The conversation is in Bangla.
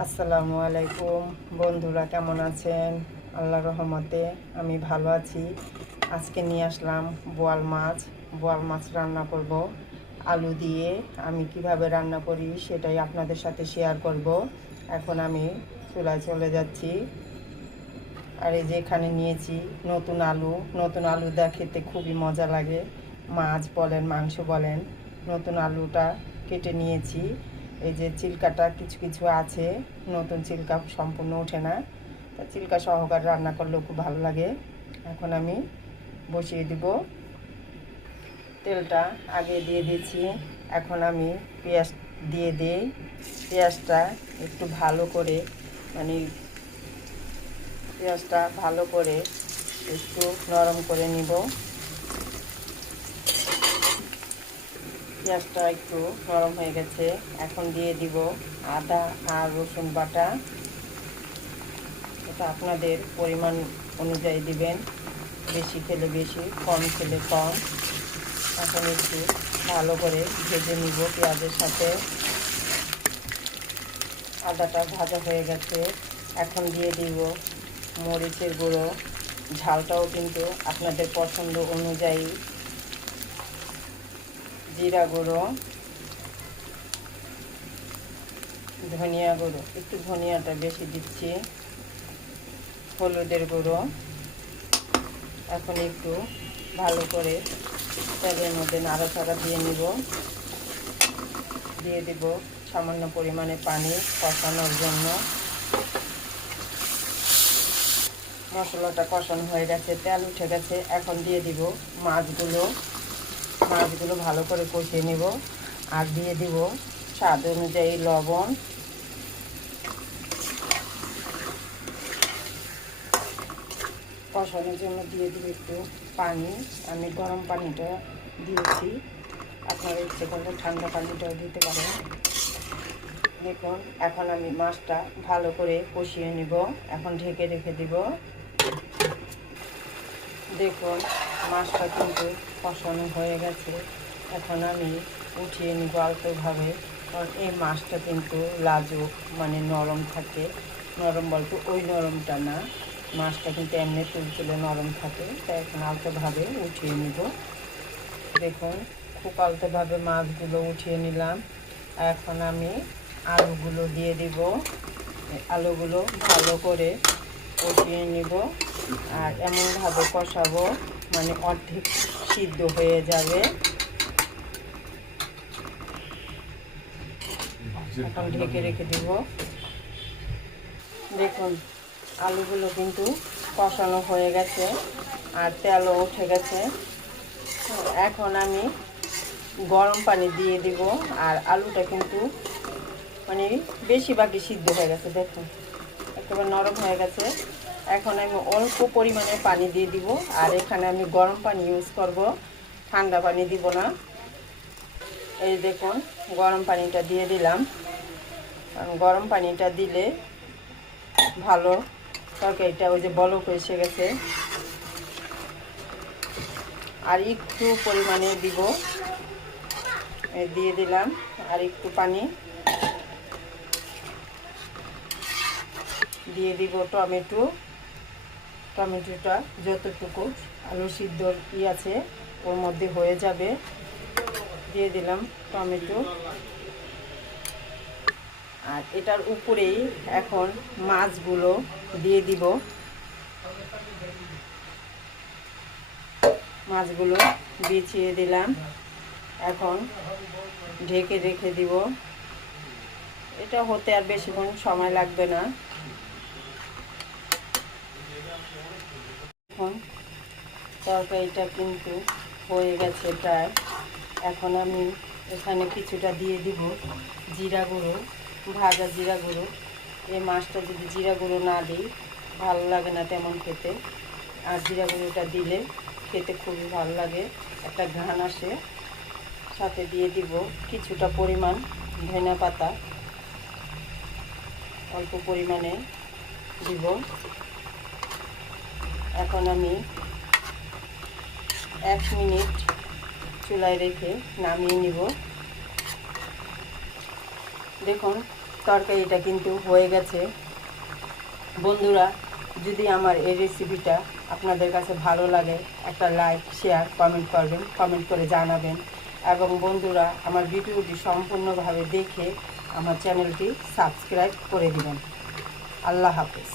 আসসালামু আলাইকুম। বন্ধুরা, কেমন আছেন? আল্লাহ রহমতে আমি ভালো আছি। আজকে নিয়ে আসলাম বোয়াল মাছ। বোয়াল মাছ রান্না করব। আলু দিয়ে আমি কীভাবে রান্না করি সেটাই আপনাদের সাথে শেয়ার করব। এখন আমি চুলায় চলে যাচ্ছি। আর এই যে এখানে নিয়েছি নতুন আলু। নতুন আলু দা খেতে খুবই মজা লাগে। মাছ বলেন, মাংস বলেন, নতুন আলুটা কেটে নিয়েছি। এই যে চিলকাটা কিছু কিছু আছে, নতুন চিলকা সম্পূর্ণ ওঠে না। তা চিলকা সহকারে রান্না করলেও খুব ভালো লাগে। এখন আমি বসিয়ে দিব। তেলটা আগে দিয়ে দিচ্ছি এখন আমি পেঁয়াজ দিয়ে দিই। পেঁয়াজটা একটু ভালো করে মানে পেঁয়াজটা ভালো করে একটু নরম করে নিব। পেঁয়াজটা একটু নরম হয়ে গেছে। এখন দিয়ে দিব আদা আর রসুন বাটা। এটা আপনাদের পরিমাণ অনুযায়ী দিবেন। বেশি খেলে বেশি, কম খেলে কম। এখন একটু ভালো করে ভেজে নিব পেঁয়াজের সাথে। আদাটা ভাজা হয়ে গেছে। এখন দিয়ে দিব মরিচের গুঁড়ো। ঝালটাও কিন্তু আপনাদের পছন্দ অনুযায়ী জিরা গুঁড়ো, ধনিয়া গুঁড়ো, একটু ধনিয়াটা বেশি দিচ্ছি, হলুদের গুঁড়ো। এখন একটু ভালো করে তেলের মধ্যে নাড়াচাড়া দিয়ে নিব। দিয়ে দিব সামান্য পরিমাণে পানি কষানোর জন্য। মশলাটা কষানো হয়ে গেছে, তেল উঠে গেছে, এখন দিয়ে দিব মাছগুলো। মাছগুলো ভালো করে কষিয়ে নেব আর দিয়ে দিব স্বাদ অনুযায়ী লবণ। কষানোর জন্য দিয়ে দিব একটু পানি। আমি গরম পানিটা দিয়েছি। আপনারা ইচ্ছে করলে ঠান্ডা পানিটাও দিতে পারেন। দেখুন, এখন আমি মাছটা ভালো করে কষিয়ে নিব। এখন ঢেকে রেখে দিব। দেখুন, মাছটা কিন্তু কষানো হয়ে গেছে। এখন আমি উঠিয়ে নিব আলতোভাবে, কারণ এই মাছটা কিন্তু লাজুক মানে নরম থাকে। নরম বলতে ওই নরমটা না, মাছটা কিন্তু এমনি তুলতুলে নরম থাকে। তাই এখন আলতোভাবে উঠিয়ে নিব। দেখুন, খুব আলতোভাবে মাছগুলো উঠিয়ে নিলাম। এখন আমি আলুগুলো দিয়ে দিব। আলুগুলো ভালো করে কষিয়ে নিব। আর এমনভাবে কষাবো মানে অর্ধেক সিদ্ধ হয়ে যাবে। এখন ঢেকে রেখে দিব। দেখুন, আলুগুলো কিন্তু কষানো হয়ে গেছে আর তেলও উঠে গেছে। এখন আমি গরম পানি দিয়ে দিব। আর আলুটা কিন্তু মানে বেশিরভাগই সিদ্ধ হয়ে গেছে, দেখুন। একেবারে নরম হয়ে গেছে। এখন আমি অল্প পরিমাণে পানি দিয়ে দিব, আর এখানে আমি গরম পানি ইউজ করব। ঠান্ডা পানি দিব না। এই দেখুন, গরম পানিটা দিয়ে দিলাম। গরম পানিটা দিলে ভালো। তরকারিটা ওই যে বলক এসে গেছে। আর একটু পরিমাণে দিব। দিয়ে দিলাম, আর একটু পানি। দিয়ে দিব টমেটো, টমেটোটা যতটুকু আলু সিদ্ধ ই আছে, ওর মধ্যে হয়ে যাবে। দিয়ে দিলাম টমেটো। আর এটার উপরেই এখন মাছগুলো দিয়ে দিব। মাছগুলো বিছিয়ে দিলাম। এখন ঢেকে রেখে দিব। এটা হতে আর বেশিক্ষণ সময় লাগবে না এখন তরকারিটা কিন্তু হয়ে গেছে প্রায়। এখন আমি এখানে কিছুটা দিয়ে দিব জিরা গুঁড়ো, ভাজা জিরা গুঁড়ো। এই মাছটা যদি জিরা গুঁড়ো না দিই, ভালো লাগে না তেমন খেতে। আর জিরা গুঁড়োটা দিলে খেতে খুবই ভালো লাগে, একটা ঘ্রাণ আসে। সাথে দিয়ে দিব কিছুটা পরিমাণ ধনে পাতা। অল্প পরিমাণে দিব। এখন আমি এক মিনিট চুলায় রেখে নামিয়ে নিব। দেখুন, তরকারিটা কিন্তু হয়ে গেছে। বন্ধুরা, যদি আমার এই রেসিপিটা আপনাদের কাছে ভালো লাগে, একটা লাইক শেয়ার কমেন্ট করবেন কমেন্ট করে জানাবেন। এবং বন্ধুরা, আমার ভিডিওটি সম্পূর্ণভাবে দেখে আমার চ্যানেলটি সাবস্ক্রাইব করে দিবেন। আল্লাহ হাফেজ।